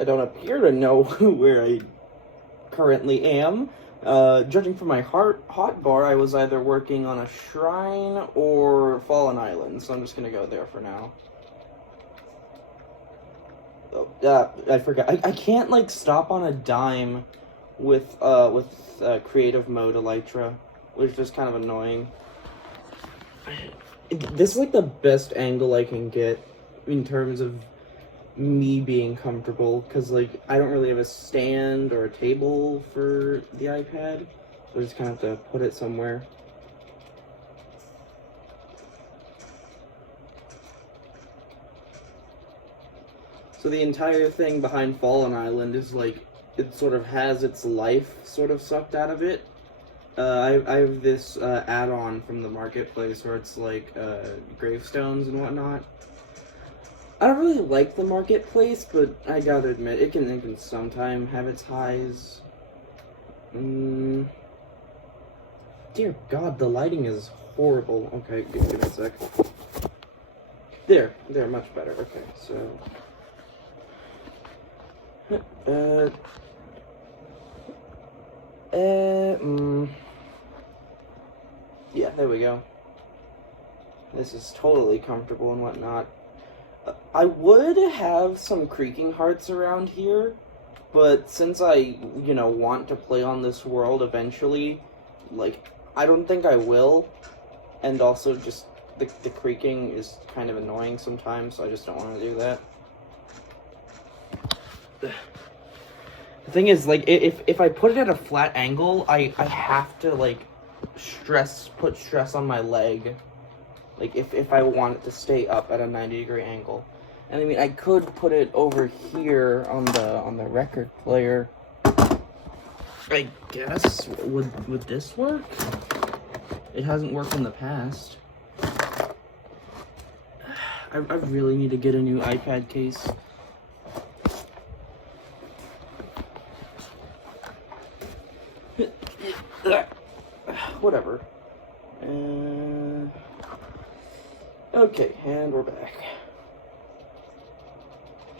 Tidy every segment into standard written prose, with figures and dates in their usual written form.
I don't appear to know where I currently am. Judging from my hotbar, I was either working on a shrine or Fallen Island, so I'm just gonna go there for now. Oh, I forgot. I can't, like, stop on a dime with creative mode Elytra, which is kind of annoying. This is, like, the best angle I can get in terms of me being comfortable, because, like, I don't really have a stand or a table for the iPad, so I just kind of have to put it somewhere. So the entire thing behind Fallen Island is, like, it sort of has its life sort of sucked out of it. I have this add-on from the marketplace where it's, like, gravestones and whatnot. I don't really like the marketplace, but I gotta admit, it can sometimes have its highs. Dear God, the lighting is horrible. Okay, give me a sec. There, much better. Okay, so... yeah, there we go. This is totally comfortable and whatnot. I would have some creaking hearts around here, but since I, want to play on this world eventually, like, I don't think I will, and also just the creaking is kind of annoying sometimes, so I just don't want to do that. The thing is, like, if I put it at a flat angle, I have to, like, put stress on my leg. Like, if I want it to stay up at a 90-degree angle. And I mean, I could put it over here on the record player. I guess. Would this work? It hasn't worked in the past. I really need to get a new iPad case. Whatever. Okay, and we're back.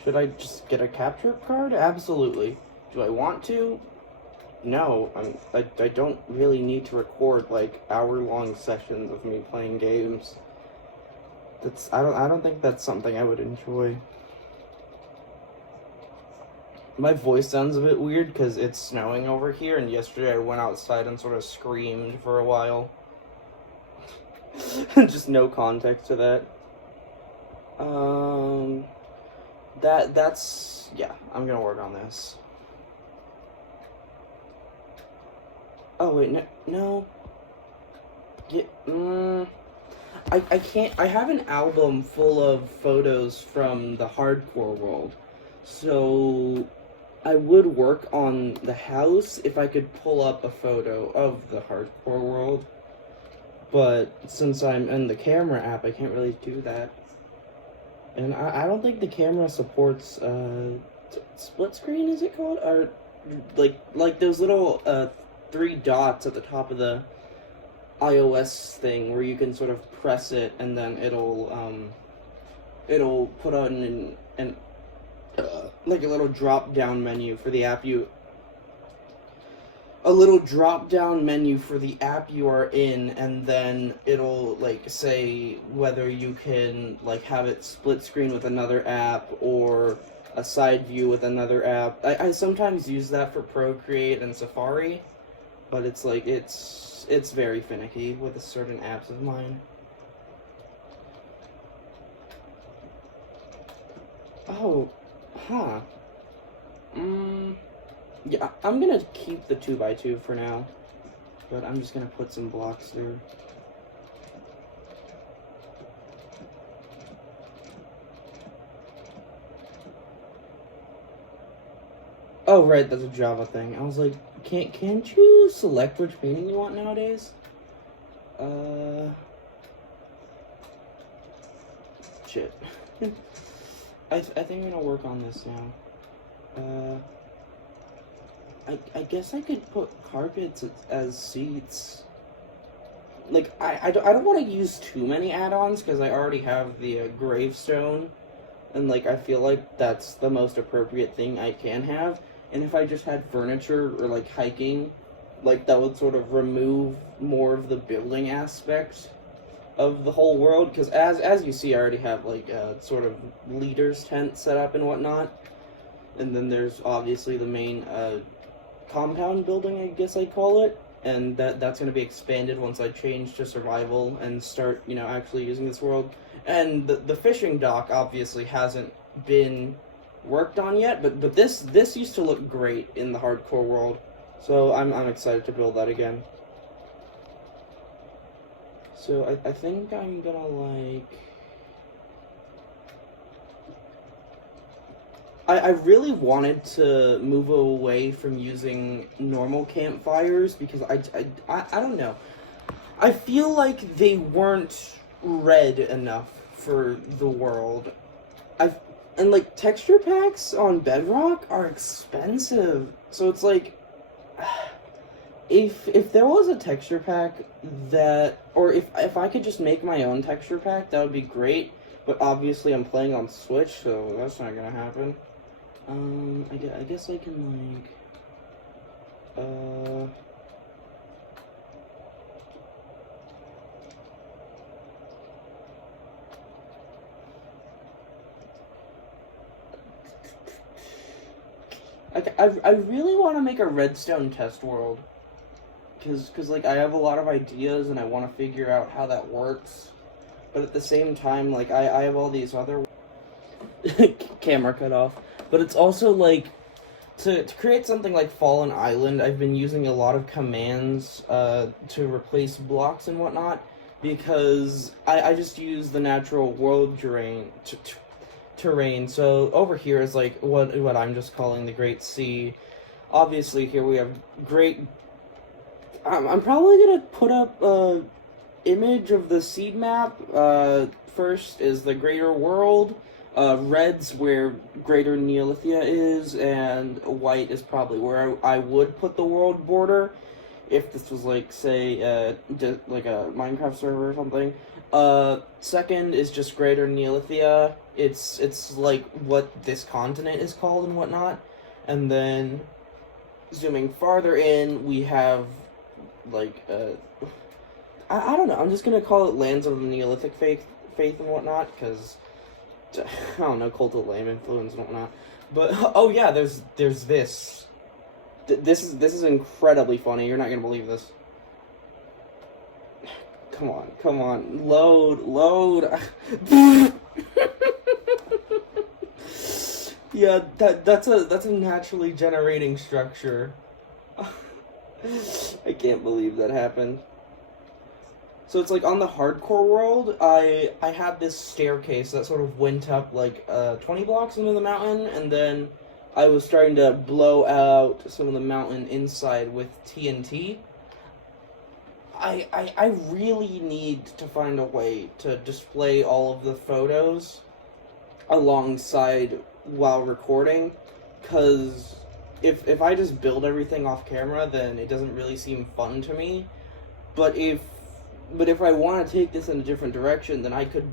Should I just get a capture card? Absolutely. Do I want to? No. I don't really need to record, like, hour-long sessions of me playing games. I don't think that's something I would enjoy. My voice sounds a bit weird because it's snowing over here, and yesterday I went outside and sort of screamed for a while. Just no context to that. That's yeah, I'm gonna work on this. Oh wait, no. Yeah, I can't. I have an album full of photos from the hardcore world, so I would work on the house if I could pull up a photo of the hardcore world. But since I'm in the camera app, I can't really do that. And I don't think the camera supports split screen, is it called? Or like those little 3 dots at the top of the iOS thing where you can sort of press it and then it'll put on an like a little drop down menu for the app you are in, and then it'll, like, say whether you can, like, have it split screen with another app or a side view with another app. I sometimes use that for Procreate and Safari, but it's like it's very finicky with certain apps of mine. Oh, huh. Yeah, I'm gonna keep the 2x2 for now, but I'm just gonna put some blocks there. Oh, right, that's a Java thing. I was like, can't you select which painting you want nowadays? Shit. I think I'm gonna work on this now. I guess I could put carpets as seats. Like, I don't want to use too many add-ons, because I already have the gravestone and like I feel like that's the most appropriate thing I can have. And if I just had furniture or like hiking, like that would sort of remove more of the building aspect of the whole world. Because as you see, I already have like a sort of leader's tent set up and whatnot, and then there's obviously the main compound building, I guess I'd call it, and that's going to be expanded once I change to survival and start, actually using this world. And the fishing dock obviously hasn't been worked on yet, but this used to look great in the hardcore world, so I'm excited to build that again. So I think I'm gonna like... I really wanted to move away from using normal campfires because I don't know. I feel like they weren't red enough for the world. And like texture packs on Bedrock are expensive. So it's like if there was a texture pack that, or if I could just make my own texture pack, that would be great. But obviously I'm playing on Switch, so that's not gonna happen. I guess I can, I really want to make a redstone test world. Cause like, I have a lot of ideas and I want to figure out how that works. But at the same time, like, I have all these other... Camera cut off. But it's also, like, to create something like Fallen Island, I've been using a lot of commands to replace blocks and whatnot, because I just use the natural world terrain. So over here is, like, what I'm just calling the Great Sea. Obviously, here we have great... I'm probably going to put up a image of the seed map. First is the Greater World. Red's where Greater Neolithia is, and white is probably where I would put the world border, if this was like, say, like a Minecraft server or something. Second is just Greater Neolithia. It's like what this continent is called and whatnot. And then, zooming farther in, we have, like, I don't know, I'm just gonna call it Lands of the Neolithic Faith and whatnot, because... I don't know, Cult of Lamb influence and whatnot. But, oh yeah, there's this. This is incredibly funny. You're not gonna believe this. Come on. Load. Yeah, that's a naturally generating structure. I can't believe that happened. So it's like on the hardcore world, I had this staircase that sort of went up like 20 blocks into the mountain, and then I was starting to blow out some of the mountain inside with TNT. I really need to find a way to display all of the photos alongside while recording, because if I just build everything off camera, then it doesn't really seem fun to me. But if I want to take this in a different direction, then I could,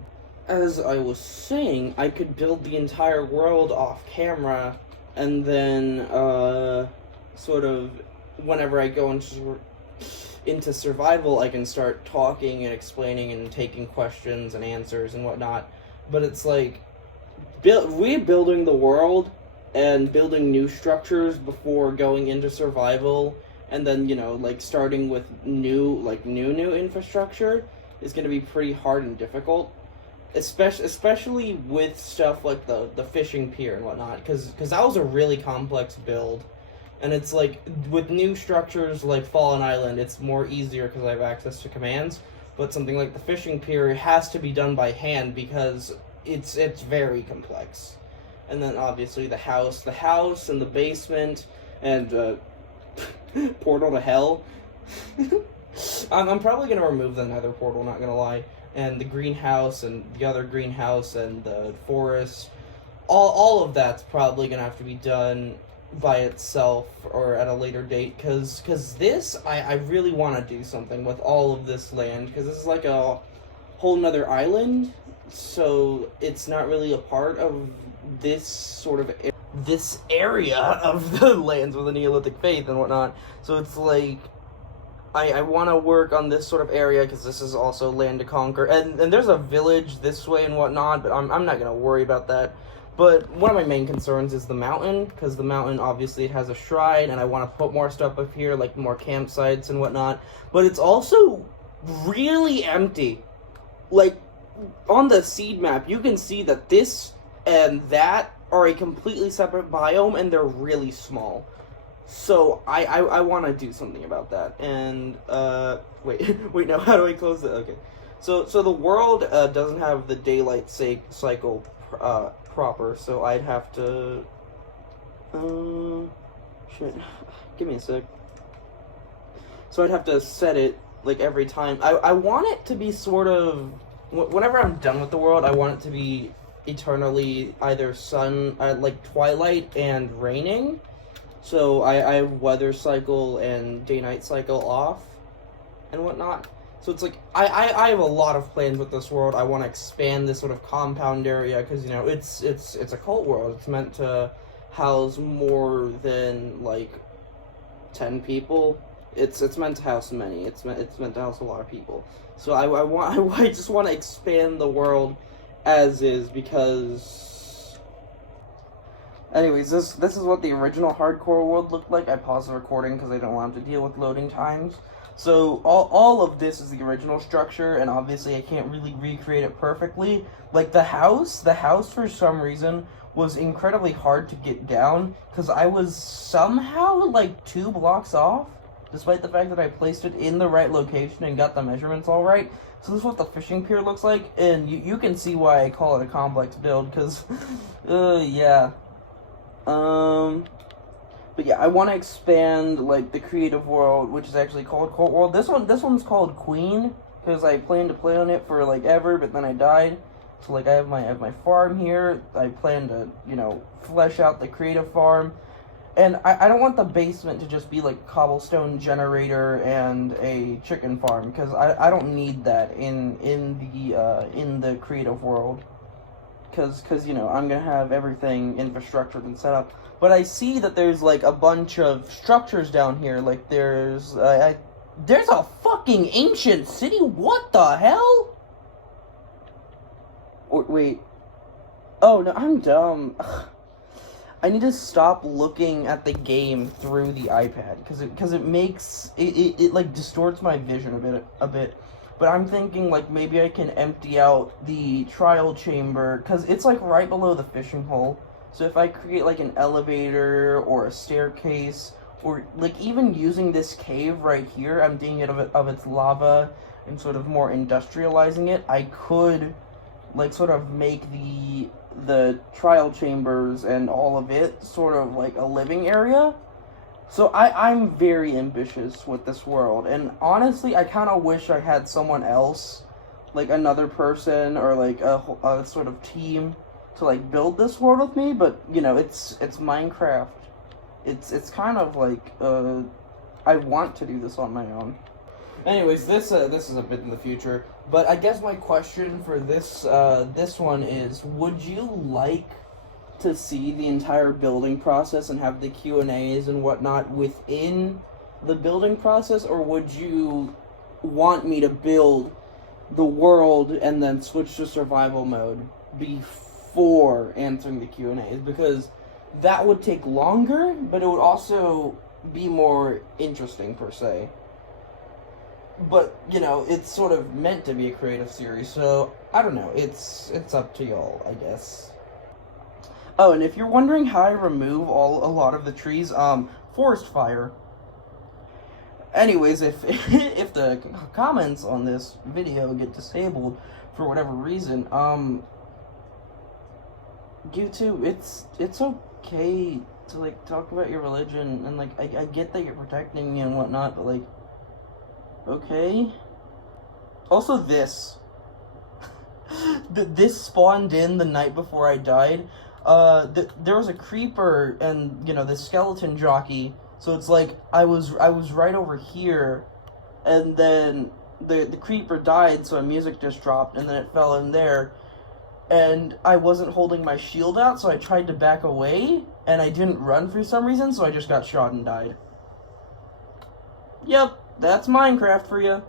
as I was saying, I could build the entire world off camera, and then, sort of, whenever I go into survival, I can start talking and explaining and taking questions and answers and whatnot. But it's like, rebuilding the world and building new structures before going into survival, and then, like, starting with new infrastructure is going to be pretty hard and difficult. Especially with stuff like the fishing pier and whatnot, because that was a really complex build. And it's like, with new structures like Fallen Island, it's more easier because I have access to commands. But something like the fishing pier has to be done by hand because it's very complex. And then, obviously, the house and the basement, and, portal to hell. I'm probably going to remove the nether portal, not going to lie. And the greenhouse, and the other greenhouse, and the forest. All of that's probably going to have to be done by itself or at a later date. Because this, I really want to do something with all of this land. Because this is like a whole nother island so it's not really a part of this sort of this area of the lands with a Neolithic faith and whatnot. So it's like I want to work on this sort of area because this is also land to conquer, and there's a village this way and whatnot, but I'm not gonna worry about that. But one of my main concerns is the mountain, because the mountain obviously has a shrine, and I want to put more stuff up here, like more campsites and whatnot. But it's also really empty. Like, on the seed map, you can see that this and that are a completely separate biome, and they're really small. So, I want to do something about that. And, wait, now, how do I close it? Okay. So the world doesn't have the daylight cycle proper, so I'd have to... shit. Give me a sec. So I'd have to set it, like, every time. I want it to be sort of... Whenever I'm done with the world, I want it to be eternally either like, twilight and raining. So I have weather cycle and day-night cycle off and whatnot. So it's like, I have a lot of plans with this world. I want to expand this sort of compound area, because, you know, it's a cult world. It's meant to house more than, like, 10 people. It's meant to house many. It's meant to house a lot of people. So I just want to expand the world as is, because... Anyways, this is what the original hardcore world looked like. I paused the recording because I didn't want to deal with loading times. So all of this is the original structure, and obviously I can't really recreate it perfectly. Like the house for some reason was incredibly hard to get down, because I was somehow like 2 blocks off, despite the fact that I placed it in the right location and got the measurements all right. So this is what the fishing pier looks like, and you can see why I call it a complex build, because, yeah. But yeah, I want to expand, like, the creative world, which is actually called Cultworld. This one's called Queen, because I planned to play on it for, like, ever, but then I died. So, like, I have my farm here. I plan to, you know, flesh out the creative farm. And I don't want the basement to just be, like, cobblestone generator and a chicken farm, because I don't need that in the creative world. Because, you know, I'm going to have everything infrastructured and set up. But I see that there's, like, a bunch of structures down here. Like, there's a fucking ancient city? What the hell? Or, wait. Oh, no, I'm dumb. I need to stop looking at the game through the iPad. Because it makes... It, like, distorts my vision a bit. But I'm thinking, like, maybe I can empty out the trial chamber, because it's, like, right below the fishing hole. So if I create, like, an elevator or a staircase, or, like, even using this cave right here, I'm digging it of its lava and sort of more industrializing it, I could, like, sort of make the trial chambers and all of it sort of, like, a living area. So I'm very ambitious with this world, and honestly, I kind of wish I had someone else, like another person or like a sort of team to like build this world with me. But you know, it's Minecraft. It's kind of like I want to do this on my own. Anyways, this is a bit in the future, but I guess my question for this one is: would you like to see the entire building process and have the Q&As and whatnot within the building process, or would you want me to build the world and then switch to survival mode before answering the Q&As? Because that would take longer, but it would also be more interesting per se. But, you know, it's sort of meant to be a creative series, so I don't know, it's up to y'all, I guess. Oh, and if you're wondering how I remove a lot of the trees, forest fire. Anyways, if the comments on this video get disabled for whatever reason, YouTube, it's okay to like talk about your religion, and like I get that you're protecting me and whatnot, but like, okay. Also, this spawned in the night before I died. There was a creeper and, you know, the skeleton jockey, so it's like, I was right over here, and then the creeper died, so music just dropped, and then it fell in there, and I wasn't holding my shield out, so I tried to back away, and I didn't run for some reason, so I just got shot and died. Yep, that's Minecraft for you.